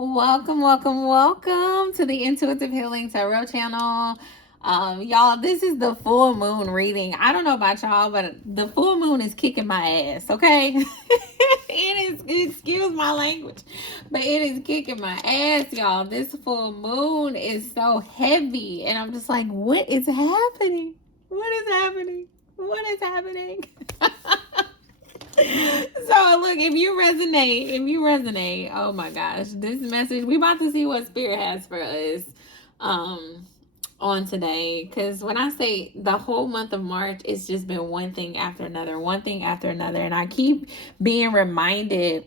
Welcome, welcome, welcome to the Intuitive Healing Tarot channel. Y'all, this is the full moon reading. I don't know about y'all, but the full moon is kicking my ass, okay? It is, excuse my language, but it is kicking my ass, y'all. This full moon is so heavy, and I'm just like, what is happening? What is happening? What is happening? So look, if you resonate, oh my gosh, this message, we about to see what spirit has for us um on today. Because when I say the whole month of March, it's just been one thing after another, one thing after another, and I keep being reminded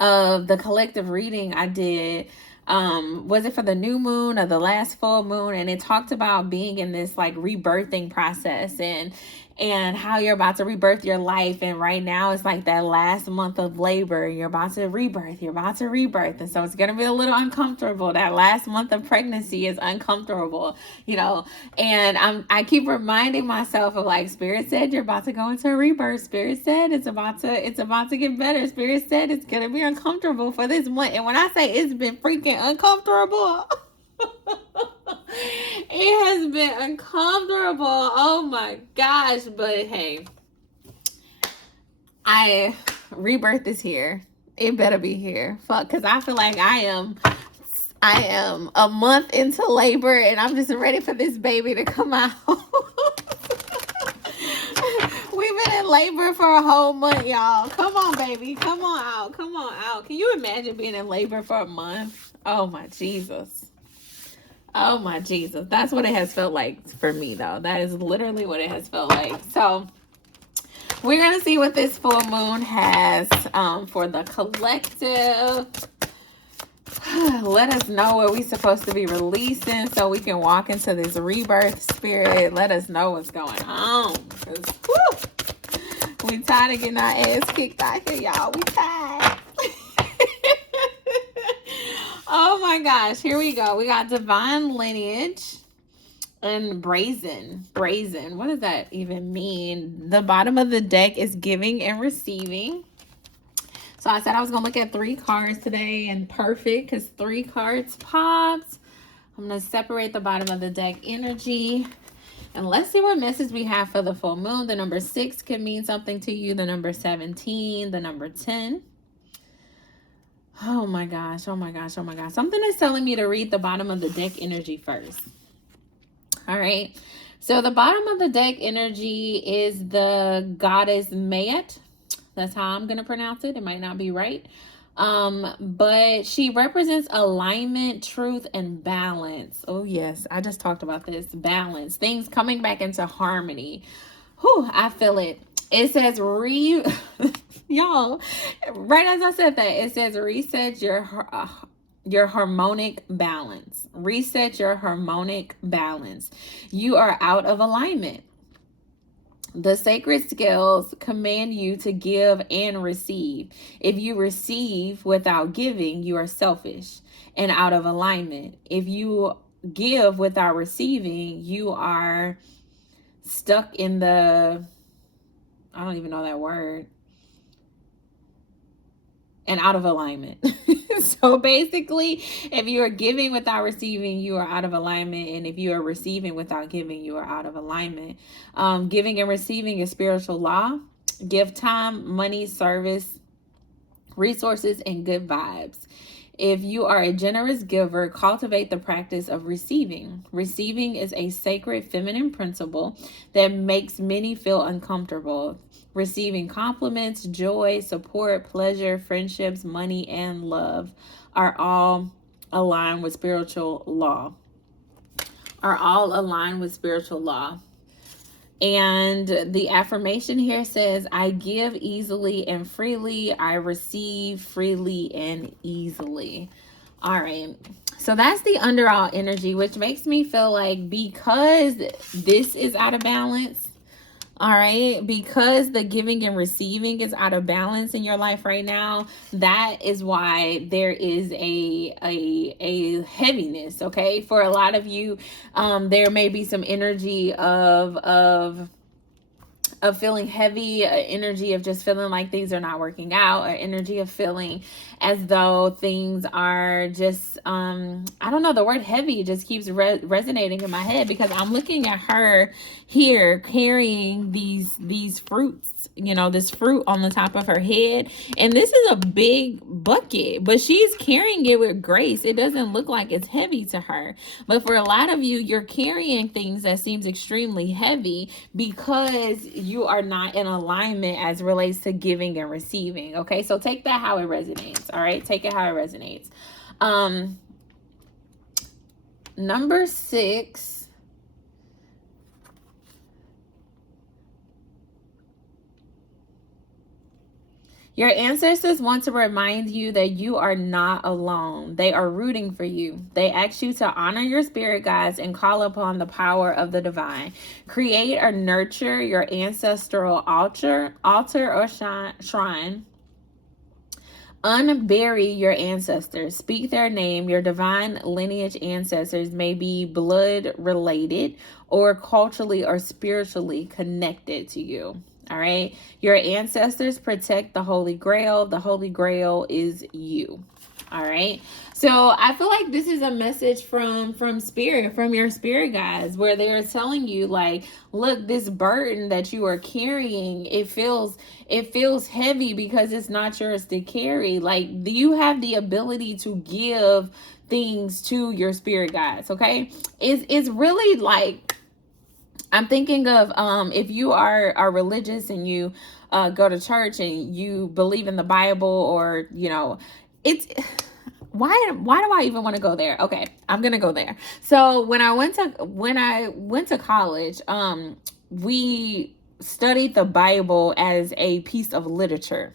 of the collective reading I did. Was it for the new moon or the last full moon? And it talked about being in this like rebirthing process, and how you're about to rebirth your life. And right now it's like that last month of labor. You're about to rebirth. And so it's going to be a little uncomfortable. That last month of pregnancy is uncomfortable, and I keep reminding myself of like, Spirit said you're about to go into a rebirth. Spirit said it's about to get better. Spirit said it's going to be uncomfortable for this month. And when I say it's been freaking uncomfortable, it has been uncomfortable. Oh my gosh. But hey, rebirth is here. It better be here. Fuck, because I feel like I am a month into labor, and I'm just ready for this baby to come out. We've been in labor for a whole month, y'all. Come on, baby. Come on out. Come on out. Can you imagine being in labor for a month? Oh my Jesus. Oh my Jesus. That's what it has felt like for me, though. That is literally what it has felt like. So we're going to see what this full moon has for the collective. Let us know what we're supposed to be releasing so we can walk into this rebirth spirit. Let us know what's going on. We tired of getting our ass kicked out here, y'all. We tired. Oh my gosh. Here we go. We got divine lineage and brazen. What does that even mean? The bottom of the deck is giving and receiving. So I said I was going to look at 3 cards today, and perfect, because 3 cards popped. I'm going to separate the bottom of the deck energy. And let's see what message we have for the full moon. The number 6 could mean something to you. The number 17, the number 10. Oh my gosh. Something is telling me to read the bottom of the deck energy first. All right. So the bottom of the deck energy is the goddess Mayat. That's how I'm going to pronounce it. It might not be right. But she represents alignment, truth, and balance. Oh, yes. I just talked about this. Balance. Things coming back into harmony. Whew, I feel it. It says y'all, right as I said that, it says reset your harmonic balance. Reset your harmonic balance. You are out of alignment. The sacred scales command you to give and receive. If you receive without giving, you are selfish and out of alignment. If you give without receiving, you are stuck in the, I don't even know that word, and out of alignment. So basically, if you are giving without receiving, you are out of alignment. And if you are receiving without giving, you are out of alignment. Giving and receiving is spiritual law. Give time, money, service, resources, and good vibes. If you are a generous giver, cultivate the practice of receiving. Receiving is a sacred feminine principle that makes many feel uncomfortable. Receiving compliments, joy, support, pleasure, friendships, money, and love are all aligned with spiritual law. And the affirmation here says, I give easily and freely. I receive freely and easily. All right. So that's the underall energy, which makes me feel like because this is out of balance, all right, because the giving and receiving is out of balance in your life right now, that is why there is a heaviness, okay? For a lot of you, there may be some energy of of feeling heavy, energy of just feeling like things are not working out, or energy of feeling as though things are just I don't know, the word heavy just keeps resonating in my head, because I'm looking at her here carrying these fruits, you know, this fruit on the top of her head, and this is a big bucket, but she's carrying it with grace. It doesn't look like it's heavy to her, but for a lot of you, you're carrying things that seems extremely heavy because you are not in alignment as relates to giving and receiving. Okay, so take that how it resonates. All right, take it how it resonates. Number 6. Your ancestors want to remind you that you are not alone. They are rooting for you. They ask you to honor your spirit guides and call upon the power of the divine. Create or nurture your ancestral altar or shrine. Unbury your ancestors. Speak their name. Your divine lineage ancestors may be blood related or culturally or spiritually connected to you. All right. Your ancestors protect the Holy Grail. The Holy Grail is you. All right. So I feel like this is a message from spirit, from your spirit guides, where they're telling you, like, look, this burden that you are carrying, it feels heavy because it's not yours to carry. Like, you have the ability to give things to your spirit guides. Okay. It's really like, I'm thinking of if you are religious and you go to church and you believe in the Bible, or, you know, it's why do I even want to go there? Okay, I'm gonna go there. So when I went to college, we studied the Bible as a piece of literature.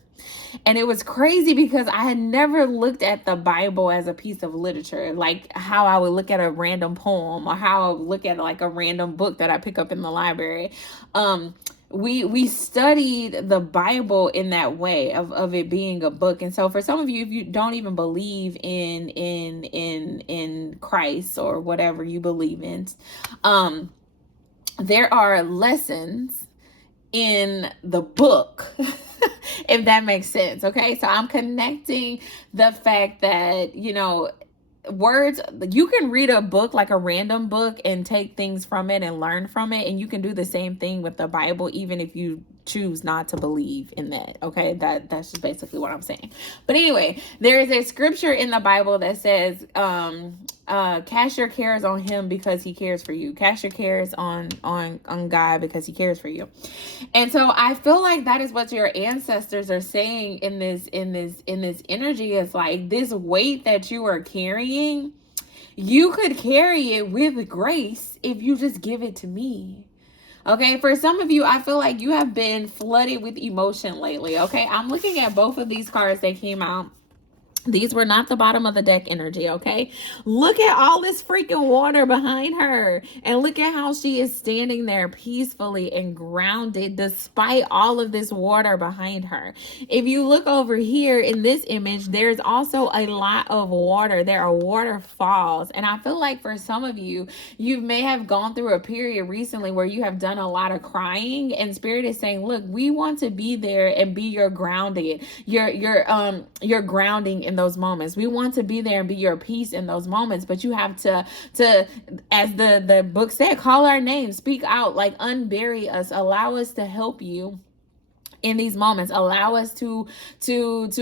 And it was crazy because I had never looked at the Bible as a piece of literature, like how I would look at a random poem, or how I would look at like a random book that I pick up in the library. We studied the Bible in that way of it being a book. And so for some of you, if you don't even believe in Christ or whatever you believe in, there are lessons in the book, if that makes sense. Okay, so I'm connecting the fact that, you know, words, you can read a book, like a random book, and take things from it and learn from it, and you can do the same thing with the Bible, even if you choose not to believe in that. Okay, that's just basically what I'm saying. But anyway, there is a scripture in the Bible that says, cast your cares on him because he cares for you. Cast your cares on God because he cares for you. And so I feel like that is what your ancestors are saying in this energy. Is like, this weight that you are carrying, you could carry it with grace if you just give it to me. Okay, for some of you, I feel like you have been flooded with emotion lately. Okay, I'm looking at both of these cards that came out. These were not the bottom of the deck energy, okay? Look at all this freaking water behind her. And look at how she is standing there peacefully and grounded despite all of this water behind her. If you look over here in this image, there's also a lot of water. There are waterfalls. And I feel like for some of you, you may have gone through a period recently where you have done a lot of crying. And Spirit is saying, look, we want to be there and be your grounded, your grounding in those moments. We want to be there and be your peace in those moments, but you have to as the book said, call our names, speak out, like unbury us, allow us to help you in these moments. Allow us to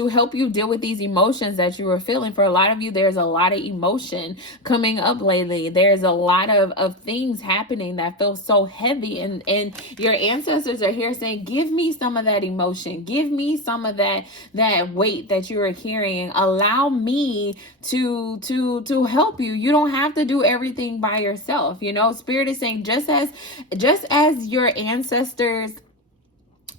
help you deal with these emotions that you are feeling. For a lot of you, there's a lot of emotion coming up lately. There's a lot of things happening that feel so heavy, and your ancestors are here saying, give me some of that emotion, give me some of that weight that you are carrying. Allow me to help you. You don't have to do everything by yourself. You know, Spirit is saying, just as your ancestors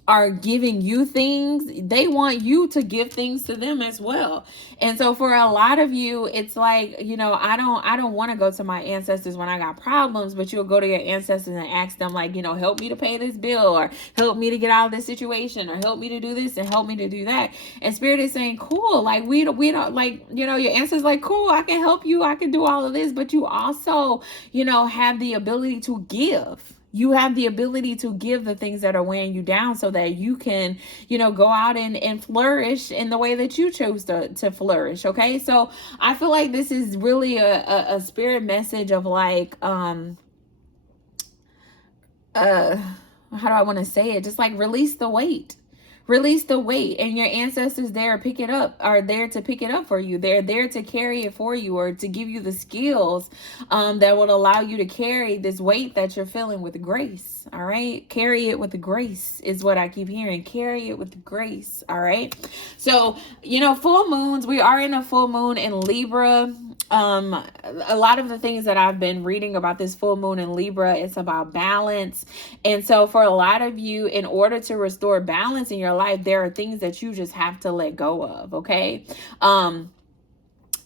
are giving you things, they want you to give things to them as well. And so for a lot of you, it's like, you know, I don't want to go to my ancestors when I got problems, but you'll go to your ancestors and ask them, like, you know, help me to pay this bill, or help me to get out of this situation, or help me to do this and help me to do that. And Spirit is saying, cool, like we don't like, you know, your ancestors like, cool, I can help you, I can do all of this, but you also, you know, have the ability to give. You have the ability to give the things that are weighing you down so that you can, go out and flourish in the way that you chose to flourish. Okay. So I feel like this is really a spirit message of like, how do I want to say it? Just like release the weight. Release the weight, and your ancestors there pick it up, are there to pick it up for you. They're there to carry it for you, or to give you the skills that will allow you to carry this weight that you're feeling with grace. All right, carry it with grace is what I keep hearing. Carry it with grace. All right. So full moons. We are in a full moon in Libra. A lot of the things that I've been reading about this full moon in Libra, it's about balance. And so for a lot of you, in order to restore balance in your life, there are things that you just have to let go of. Okay.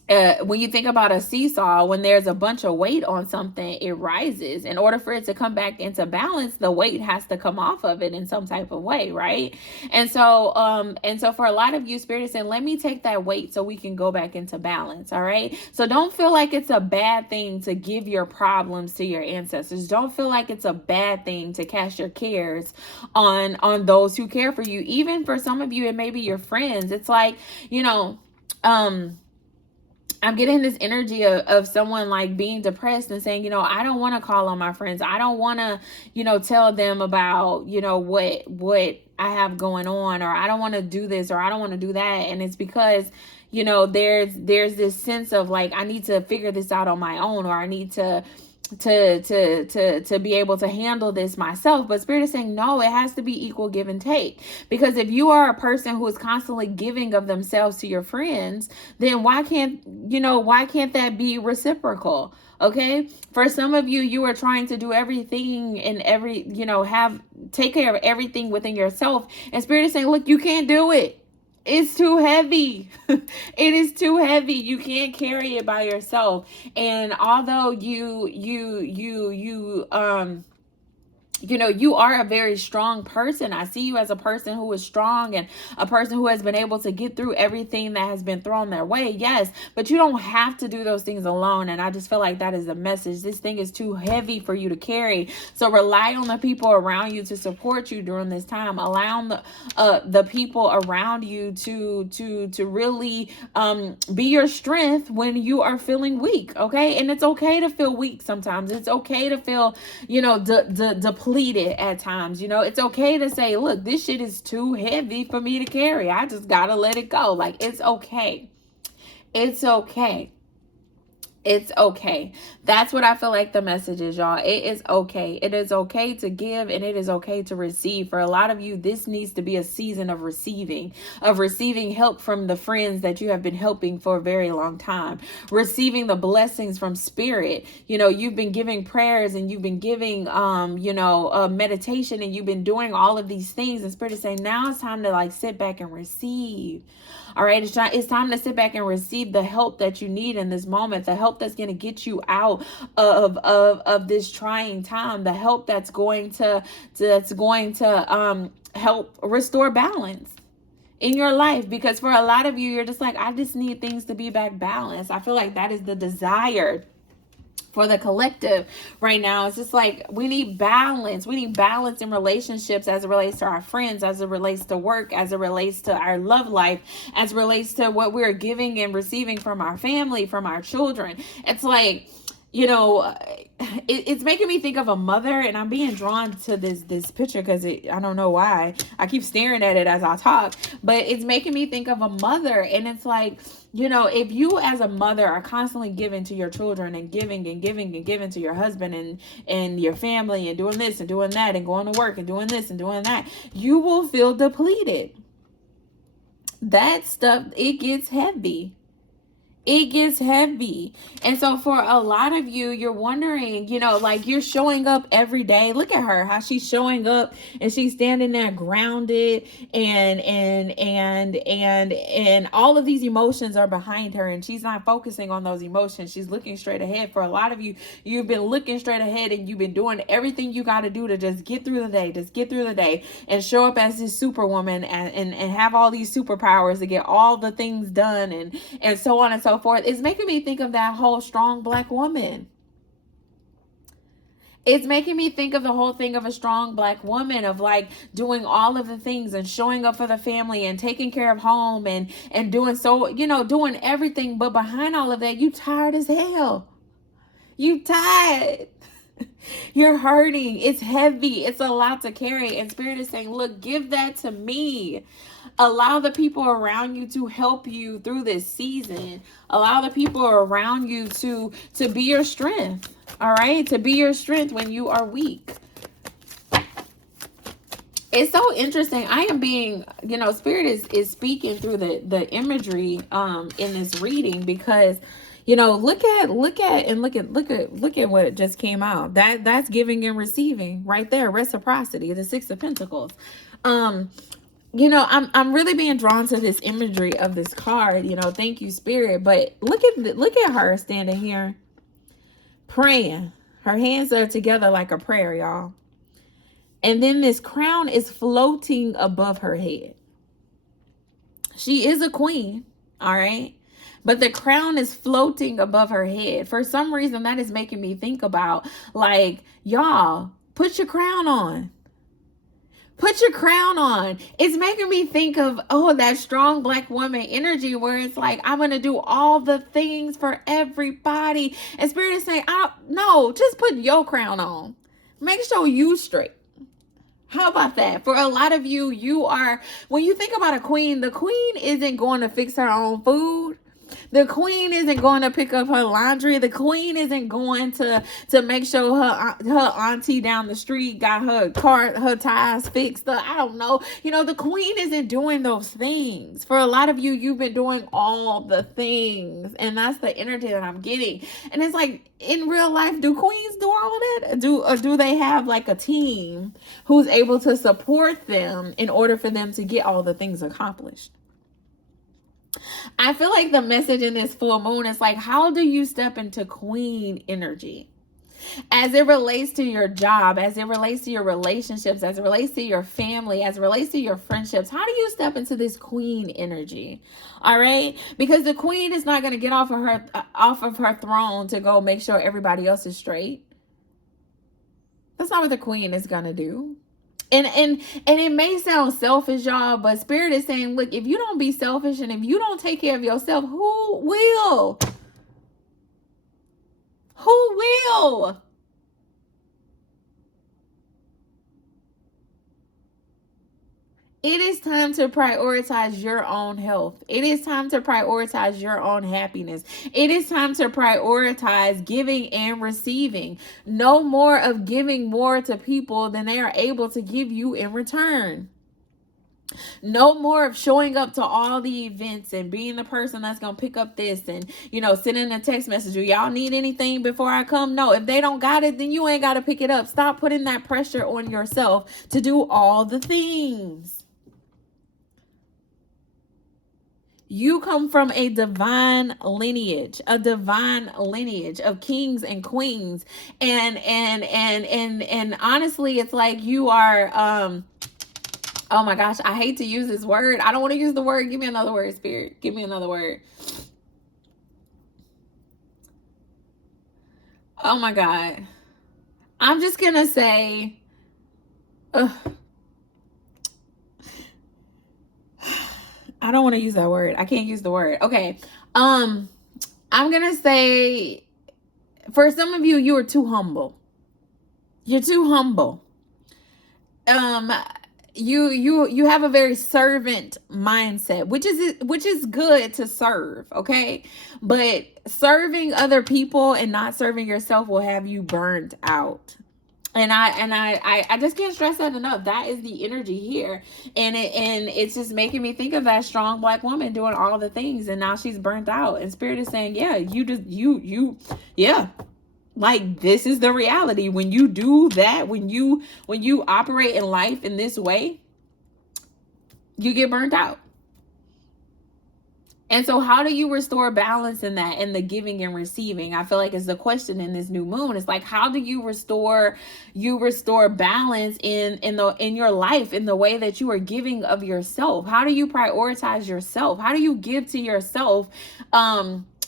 When you think about a seesaw, when there's a bunch of weight on something, it rises. In order for it to come back into balance, the weight has to come off of it in some type of way, right? And so for a lot of you, Spirit is saying, let me take that weight so we can go back into balance. All right. So don't feel like it's a bad thing to give your problems to your ancestors. Don't feel like it's a bad thing to cast your cares on those who care for you. Even for some of you, it may be your friends. It's like, I'm getting this energy of someone like being depressed and saying, I don't want to call on my friends. I don't want to, tell them about, what I have going on, or I don't want to do this, or I don't want to do that. And it's because, there's this sense of like, I need to figure this out on my own, or I need to be able to handle this myself. But Spirit is saying, no, it has to be equal give and take. Because if you are a person who is constantly giving of themselves to your friends, then why can't that be reciprocal? Okay. For some of you, you are trying to do everything and take care of everything within yourself. And Spirit is saying, look, you can't do it. It's too heavy. It is too heavy. You can't carry it by yourself. And although you are a very strong person. I see you as a person who is strong and a person who has been able to get through everything that has been thrown their way. Yes, but you don't have to do those things alone. And I just feel like that is a message. This thing is too heavy for you to carry. So rely on the people around you to support you during this time. Allow the people around you to really be your strength when you are feeling weak. Okay. And it's okay to feel weak sometimes. It's okay to feel, depleted at times. It's okay to say, look, this shit is too heavy for me to carry. I just gotta let it go. Like, it's okay. It's okay. It's okay. That's what I feel like the message is, y'all. It is okay. It is okay to give, and it is okay to receive. For a lot of you, this needs to be a season of receiving help from the friends that you have been helping for a very long time, receiving the blessings from Spirit. You've been giving prayers, and you've been giving, meditation, and you've been doing all of these things. And Spirit is saying, now it's time to like sit back and receive. All right. It's time to sit back and receive the help that you need in this moment, the help that's going to get you out of this trying time, the help that's going to help restore balance in your life. Because for a lot of you, you're just like, I just need things to be back balanced. I feel like that is the desire for the collective right now. It's just like, we need balance. We need balance in relationships, as it relates to our friends, as it relates to work, as it relates to our love life, as it relates to what we're giving and receiving from our family, from our children. It's like, it's making me think of a mother, and I'm being drawn to this picture because I don't know why I keep staring at it as I talk, but it's making me think of a mother. And it's like, if you as a mother are constantly giving to your children, and giving and giving and giving to your husband and your family, and doing this and doing that, and going to work and doing this and doing that, you will feel depleted. That stuff, it gets heavy. It gets heavy. And so for a lot of you, you're wondering, like, you're showing up every day. Look at her, how she's showing up, and she's standing there grounded, and all of these emotions are behind her, and she's not focusing on those emotions. She's looking straight ahead. For a lot of you, you've been looking straight ahead, and you've been doing everything you got to do to just get through the day, and show up as this superwoman, and have all these superpowers to get all the things done, and so on and so forth. It's making me think of that whole strong Black woman. It's making me think of the whole thing of a strong Black woman, of like doing all of the things and showing up for the family and taking care of home and doing so, doing everything. But behind all of that, you tired as hell. You tired. You're hurting. It's heavy. It's a lot to carry. And Spirit is saying, look, give that to me. Allow the people around you to help you through this season. Allow the people around you to be your strength. All right? To be your strength when you are weak. It's so interesting. I am being, Spirit is speaking through the imagery in this reading, because look at what just came out. That's giving and receiving right there. Reciprocity, the Six of Pentacles. I'm really being drawn to this imagery of this card. Thank you, Spirit. But look at her standing here praying. Her hands are together like a prayer, y'all. And then this crown is floating above her head. She is a queen, all right? But the crown is floating above her head. For some reason, that is making me think about, like, y'all, put your crown on. Put your crown on. It's making me think of, that strong Black woman energy, where it's like, I'm going to do all the things for everybody. And Spirit is saying, no, just put your crown on. Make sure you straight. How about that? For a lot of you, when you think about a queen, the queen isn't going to fix her own food. The queen isn't going to pick up her laundry. The queen isn't going to make sure her auntie down the street got her tires fixed. I don't know. The queen isn't doing those things. For a lot of you, you've been doing all the things. And that's the energy that I'm getting. And it's like, in real life, do queens do all of that? Do they have like a team who's able to support them in order for them to get all the things accomplished? I feel like the message in this full moon is like, how do you step into queen energy? As it relates to your job, as it relates to your relationships, as it relates to your family, as it relates to your friendships, how do you step into this queen energy? All right? Because the queen is not going to get off of her throne to go make sure everybody else is straight. That's not what the queen is going to do. And it may sound selfish, y'all, but Spirit is saying, look, if you don't be selfish and if you don't take care of yourself, who will? Who will? It is time to prioritize your own health. It is time to prioritize your own happiness. It is time to prioritize giving and receiving. No more of giving more to people than they are able to give you in return. No more of showing up to all the events and being the person that's going to pick up this and, sending a text message. Do y'all need anything before I come? No, if they don't got it, then you ain't got to pick it up. Stop putting that pressure on yourself to do all the things. You come from a divine lineage of kings and queens. And honestly, it's like you are, oh my gosh, I hate to use this word. I don't want to use the word. Give me another word, Spirit. Give me another word. Oh my God. I'm just going to say, I don't want to use that word. I can't use the word. Okay. I'm going to say, for some of you, you are too humble. You're too humble. You have a very servant mindset, which is good to serve, okay? But serving other people and not serving yourself will have you burned out. And I just can't stress that enough. That is the energy here. And it's just making me think of that strong Black woman doing all the things, and now she's burnt out. And Spirit is saying, yeah, yeah. Like, this is the reality. When you do that, when you operate in life in this way, you get burnt out. And so how do you restore balance in that, in the giving and receiving? I feel like it's the question in this new moon. It's like, how do you restore balance in your life, in the way that you are giving of yourself? How do you prioritize yourself? How do you give to yourself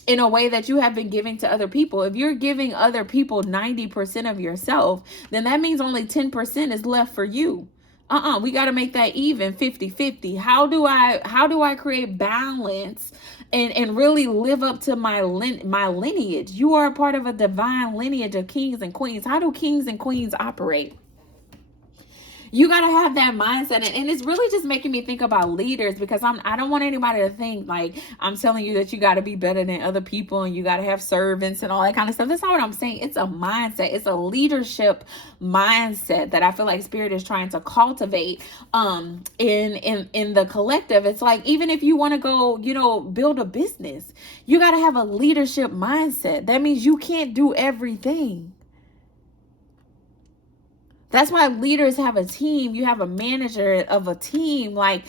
in a way that you have been giving to other people. If you're giving other people 90% of yourself, then that means only 10% is left for you. We got to make that even 50-50. How do I create balance and really live up to my lineage? You are a part of a divine lineage of kings and queens. How do kings and queens operate? You got to have that mindset. And it's really just making me think about leaders, because I don't want anybody to think like I'm telling you that you got to be better than other people and you got to have servants and all that kind of stuff. That's not what I'm saying. It's a mindset. It's a leadership mindset that I feel like Spirit is trying to cultivate in the collective. It's like, even if you want to go, build a business, you got to have a leadership mindset. That means you can't do everything. That's why leaders have a team. You have a manager of a team. Like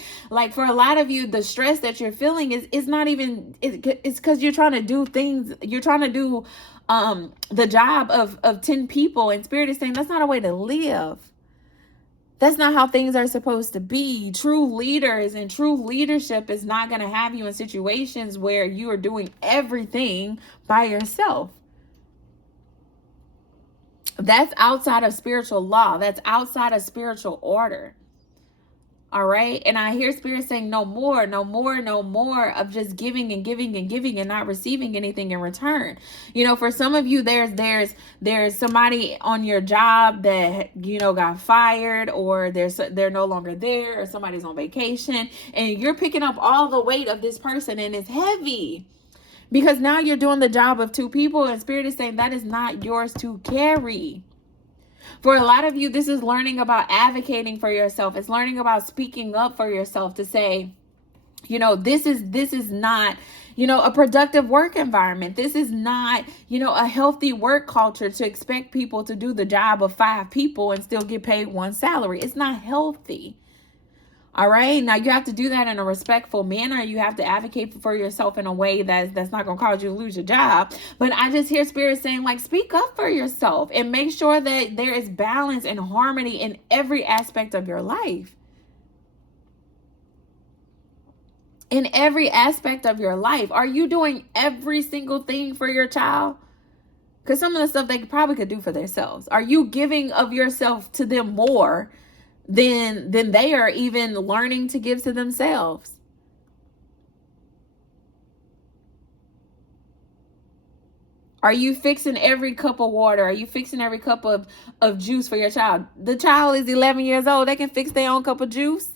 for a lot of you, the stress that you're feeling is not even, it's because you're trying to do things. You're trying to do the job of 10 people. And Spirit is saying that's not a way to live. That's not how things are supposed to be. True leaders and true leadership is not going to have you in situations where you are doing everything by yourself. That's outside of spiritual law. That's outside of spiritual order. All right. And I hear Spirit saying no more of just giving and giving and giving and not receiving anything in return. For some of you, there's somebody on your job that, got fired, or they're no longer there, or somebody's on vacation, and you're picking up all the weight of this person, and it's heavy. Because now you're doing the job of 2 people, and Spirit is saying that is not yours to carry. For a lot of you, this is learning about advocating for yourself. It's learning about speaking up for yourself to say, this is not, a productive work environment. This is not, a healthy work culture to expect people to do the job of 5 people and still get paid 1 salary. It's not healthy. All right. Now you have to do that in a respectful manner. You have to advocate for yourself in a way that's not going to cause you to lose your job. But I just hear Spirit saying, like, speak up for yourself and make sure that there is balance and harmony in every aspect of your life. In every aspect of your life. Are you doing every single thing for your child? Because some of the stuff they probably could do for themselves. Are you giving of yourself to them more than they are even learning to give to themselves? Are you fixing every cup of water? Are you fixing every cup of juice for your child? The child is 11 years old. They can fix their own cup of juice.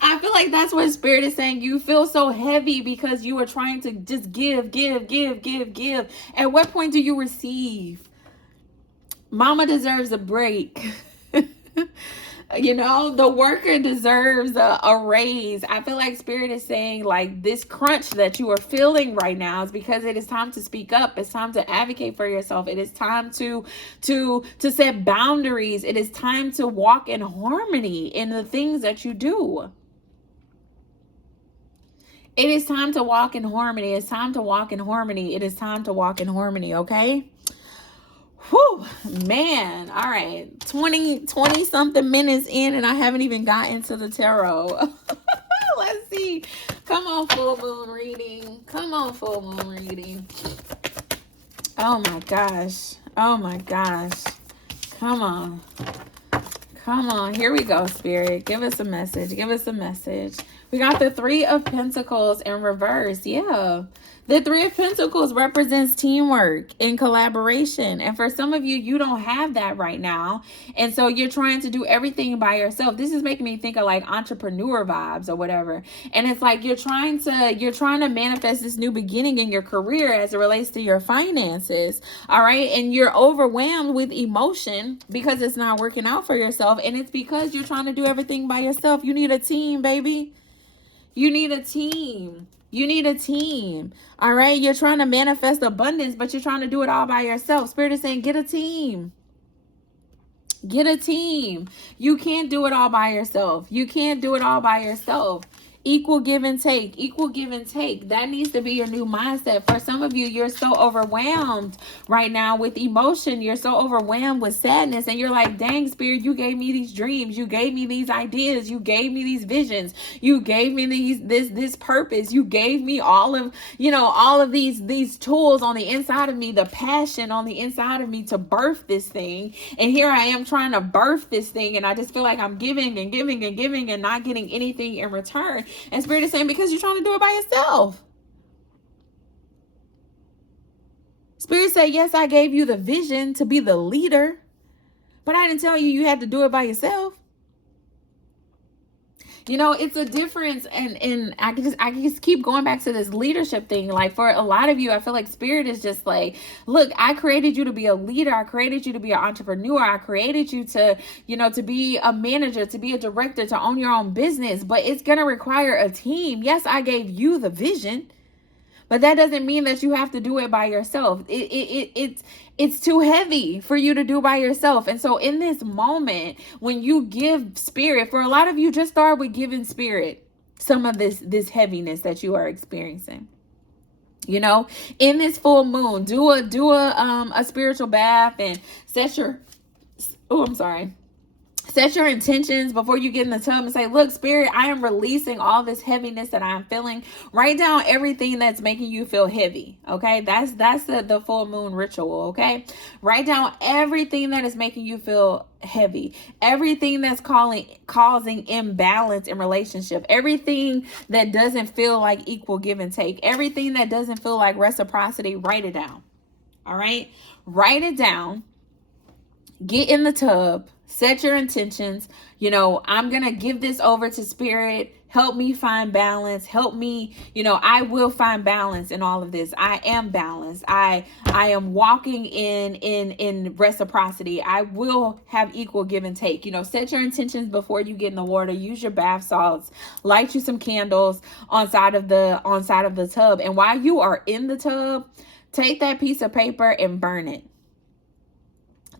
I feel like that's what Spirit is saying. You feel so heavy because you are trying to just give. At what point do you receive? Mama deserves a break. The worker deserves a raise. I feel like Spirit is saying, like, this crunch that you are feeling right now is because it is time to speak up. It's time to advocate for yourself. It is time to set boundaries. It is time to walk in harmony in the things that you do. It is time to walk in harmony. It's time to walk in harmony. It is time to walk in harmony, okay? Whew, man. All right. 20 something minutes in and I haven't even gotten to the tarot. Let's see. Come on, full moon reading. Come on, full moon reading. Oh my gosh. Oh my gosh. Come on. Come on. Here we go, Spirit. Give us a message. Give us a message. We got the 3 of Pentacles in reverse. Yeah. The 3 of Pentacles represents teamwork and collaboration. And for some of you, you don't have that right now. And so you're trying to do everything by yourself. This is making me think of like entrepreneur vibes or whatever. And it's like you're trying to manifest this new beginning in your career as it relates to your finances. All right. And you're overwhelmed with emotion because it's not working out for yourself. And it's because you're trying to do everything by yourself. You need a team, baby. You need a team. You need a team. All right. You're trying to manifest abundance, but you're trying to do it all by yourself. Spirit is saying, get a team. Get a team. You can't do it all by yourself. You can't do it all by yourself. Equal give and take, equal give and take. That needs to be your new mindset. For some of you, you're so overwhelmed right now with emotion. You're so overwhelmed with sadness, and you're like, dang, Spirit, you gave me these dreams, you gave me these ideas, you gave me these visions, you gave me this purpose, you gave me all of, all of these tools on the inside of me, the passion on the inside of me to birth this thing. And here I am trying to birth this thing, and I just feel like I'm giving and giving and giving and not getting anything in return. And Spirit is saying, because you're trying to do it by yourself. Spirit said, yes, I gave you the vision to be the leader, but I didn't tell you you had to do it by yourself. It's a difference. And I can just keep going back to this leadership thing. Like, for a lot of you, I feel like Spirit is just like, look, I created you to be a leader. I created you to be an entrepreneur. I created you to, to be a manager, to be a director, to own your own business. But it's going to require a team. Yes, I gave you the vision, but that doesn't mean that you have to do it by yourself. It's too heavy for you to do by yourself. And so in this moment, when you give Spirit, for a lot of you, just start with giving Spirit some of this heaviness that you are experiencing. In this full moon, do a spiritual bath and set your intentions before you get in the tub and say, look, Spirit, I am releasing all this heaviness that I'm feeling. Write down everything that's making you feel heavy. Okay. That's the full moon ritual. Okay. Write down everything that is making you feel heavy, everything that's causing imbalance in relationship, everything that doesn't feel like equal give and take, everything that doesn't feel like reciprocity. Write it down. All right. Write it down. Get in the tub. Set your intentions. I'm going to give this over to Spirit. Help me find balance. Help me, I will find balance in all of this. I am balanced. I am walking in reciprocity. I will have equal give and take. Set your intentions before you get in the water. Use your bath salts. Light you some candles on side of the tub. And while you are in the tub, take that piece of paper and burn it.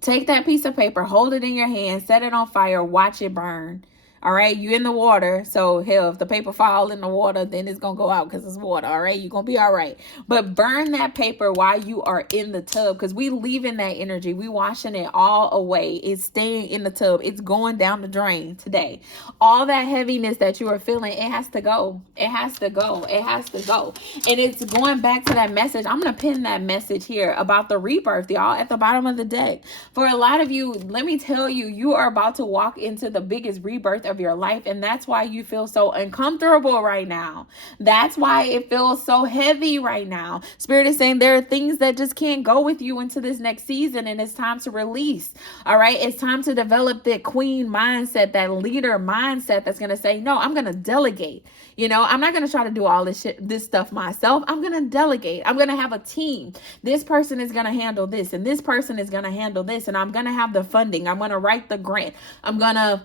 Take that piece of paper, hold it in your hand, set it on fire, watch it burn. All right, you in the water, so hell, if the paper fall in the water, then it's gonna go out because it's water. All right, you're gonna be all right. But burn that paper while you are in the tub, because we leaving that energy, we washing it all away. It's staying in the tub. It's going down the drain today. All that heaviness that you are feeling, it has to go. It has to go. It has to go. And it's going back to that message. I'm gonna pin that message here about the rebirth, y'all, at the bottom of the deck. For a lot of you, let me tell you, you are about to walk into the biggest rebirth of your life, and that's why you feel so uncomfortable right now. That's why it feels so heavy right now. Spirit is saying there are things that just can't go with you into this next season, and it's time to release. All right, it's time to develop that queen mindset, that leader mindset that's going to say, no, I'm going to delegate. I'm not going to try to do all this stuff myself. I'm going to delegate. I'm going to have a team. This person is going to handle this, and this person is going to handle this, and I'm going to have the funding. I'm going to write the grant. I'm going to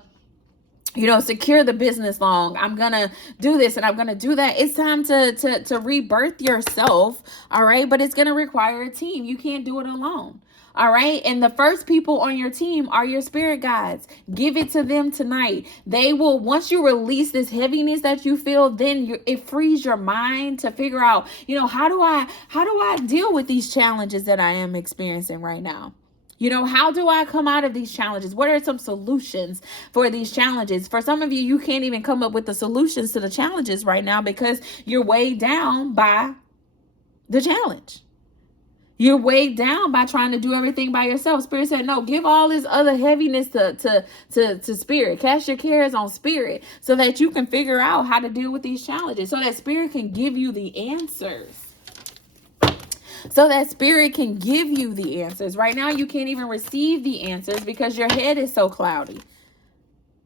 secure the business loan. I'm going to do this and I'm going to do that. It's time to rebirth yourself. All right. But it's going to require a team. You can't do it alone. All right. And the first people on your team are your spirit guides. Give it to them tonight. They will, once you release this heaviness that you feel, then it frees your mind to figure out, how do I deal with these challenges that I am experiencing right now? How do I come out of these challenges? What are some solutions for these challenges? For some of you, you can't even come up with the solutions to the challenges right now because you're weighed down by the challenge. You're weighed down by trying to do everything by yourself. Spirit said, no, give all this other heaviness to Spirit. Cast your cares on Spirit so that you can figure out how to deal with these challenges, so that Spirit can give you the answers. So that Spirit can give you the answers. Right now, you can't even receive the answers because your head is so cloudy.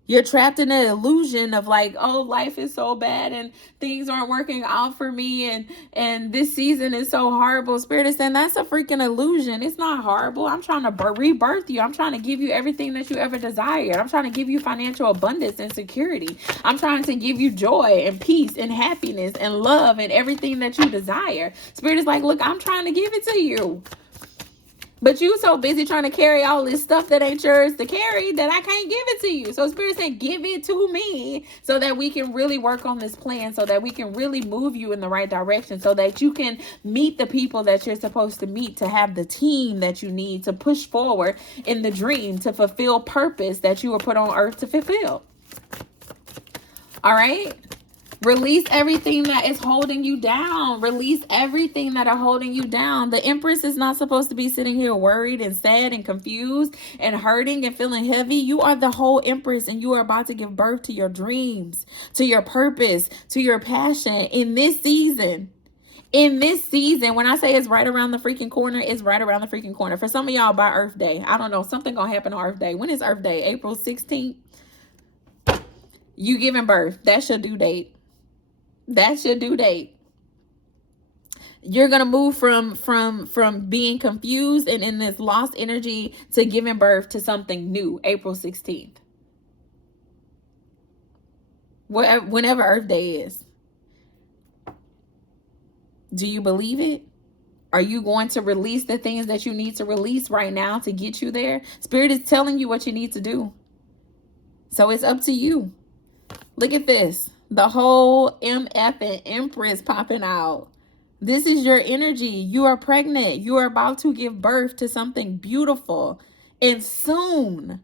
You're trapped in an illusion of like, oh, life is so bad and things aren't working out for me and this season is so horrible. Spirit is saying that's a freaking illusion. It's not horrible. I'm trying to rebirth you. I'm trying to give you everything that you ever desired. I'm trying to give you financial abundance and security. I'm trying to give you joy and peace and happiness and love and everything that you desire. Spirit is like, look, I'm trying to give it to you. But you so busy trying to carry all this stuff that ain't yours to carry that I can't give it to you. So Spirit said, give it to me so that we can really work on this plan, so that we can really move you in the right direction, so that you can meet the people that you're supposed to meet, to have the team that you need to push forward in the dream, to fulfill purpose that you were put on earth to fulfill. All right? Release everything that is holding you down. Release everything that are holding you down. The Empress is not supposed to be sitting here worried and sad and confused and hurting and feeling heavy. You are the whole Empress, and you are about to give birth to your dreams, to your purpose, to your passion in this season. In this season, when I say it's right around the freaking corner, it's right around the freaking corner. For some of y'all, by Earth Day, I don't know, something gonna happen on Earth Day. When is Earth Day? April 16th? You giving birth. That's your due date. That's your due date. You're going to move from being confused and in this lost energy to giving birth to something new, April 16th. Whenever Earth Day is. Do you believe it? Are you going to release the things that you need to release right now to get you there? Spirit is telling you what you need to do. So it's up to you. Look at this. The whole MF and Empress popping out. This is your energy. You are pregnant. You are about to give birth to something beautiful and soon.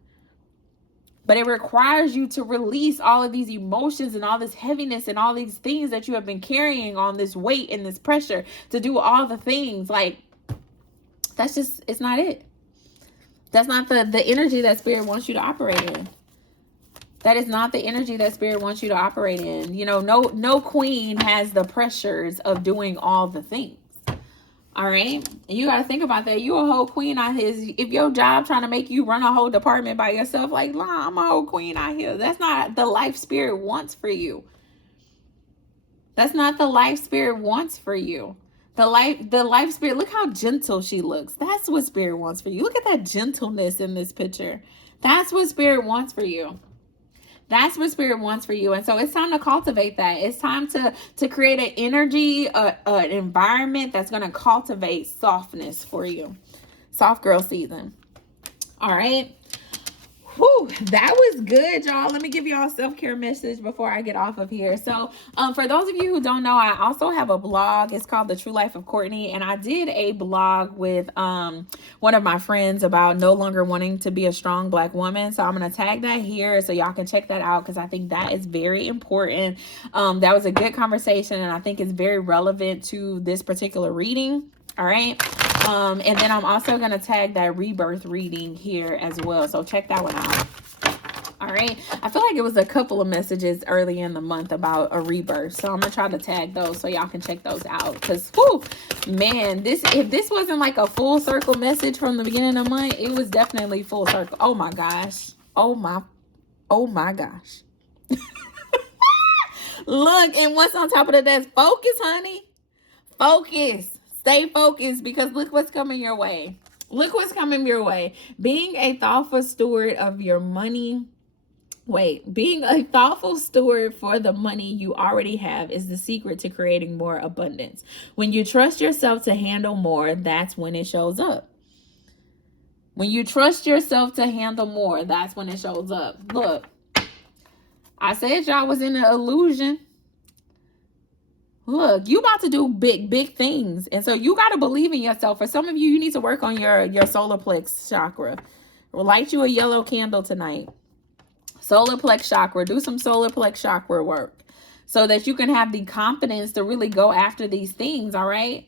But it requires you to release all of these emotions and all this heaviness and all these things that you have been carrying on, this weight and this pressure to do all the things. Like, that's just, it's not it. That's not the energy that Spirit wants you to operate in. That is not the energy that Spirit wants you to operate in. You know, no queen has the pressures of doing all the things. All right? And you got to think about that. You a whole queen out here. If your job trying to make you run a whole department by yourself, like, nah, I'm a whole queen out here. That's not the life Spirit wants for you. That's not the life Spirit wants for you. The life Spirit, look how gentle she looks. That's what Spirit wants for you. Look at that gentleness in this picture. That's what Spirit wants for you. That's what Spirit wants for you. And so it's time to cultivate that. It's time to create an energy, an environment that's going to cultivate softness for you. Soft girl season. All right. Whew, that was good, y'all. Let me give y'all a self-care message before I get off of here. So for those of you who don't know, I also have a blog. It's called The Tru Life of Courtney. And I did a blog with one of my friends about no longer wanting to be a strong Black woman. So I'm going to tag that here so y'all can check that out, because I think that is very important. That was a good conversation, and I think it's very relevant to this particular reading. All right. And then I'm also going to tag that rebirth reading here as well. So check that one out. All right. I feel like it was a couple of messages early in the month about a rebirth. So I'm going to try to tag those so y'all can check those out. Because, whew, man, if this wasn't like a full circle message from the beginning of the month, it was definitely full circle. Oh, my gosh. Oh, my gosh. Look, and what's on top of that? That's focus, honey. Focus. Stay focused, because look what's coming your way. Look what's coming your way. Being a thoughtful steward of your money. Being a thoughtful steward for the money you already have is the secret to creating more abundance. When you trust yourself to handle more, that's when it shows up. When you trust yourself to handle more, that's when it shows up. Look, I said y'all was in an illusion. Look, you about to do big things. And so you got to believe in yourself. For some of you, you need to work on your solar plex chakra. Light you a yellow candle tonight. Solar plex chakra. Do some solar plex chakra work so that you can have the confidence to really go after these things. All right.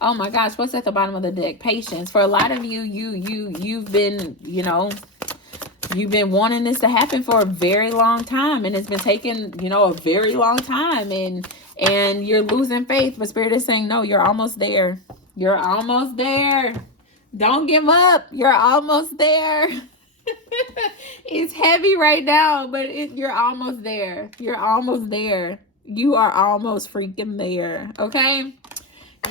Oh my gosh. What's at the bottom of the deck? Patience. For a lot of you, you've been, you've been wanting this to happen for a very long time, and it's been taking, a very long time, and you're losing faith, but Spirit is saying, no, you're almost there. You're almost there. Don't give up. You're almost there. It's heavy right now, but you're almost there. You're almost there. You are almost freaking there. Okay?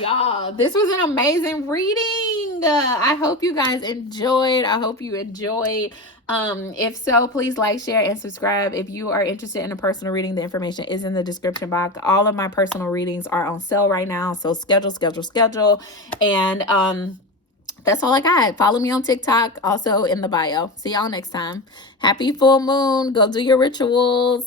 Y'all, this was an amazing reading. I hope you guys enjoyed. I hope you enjoyed. If so, please like, share, and subscribe. If you are interested in a personal reading, the information is in the description box. All of my personal readings are on sale right now. So schedule. And That's all I got. Follow me on TikTok, also in the bio. See y'all next time. Happy full moon. Go do your rituals.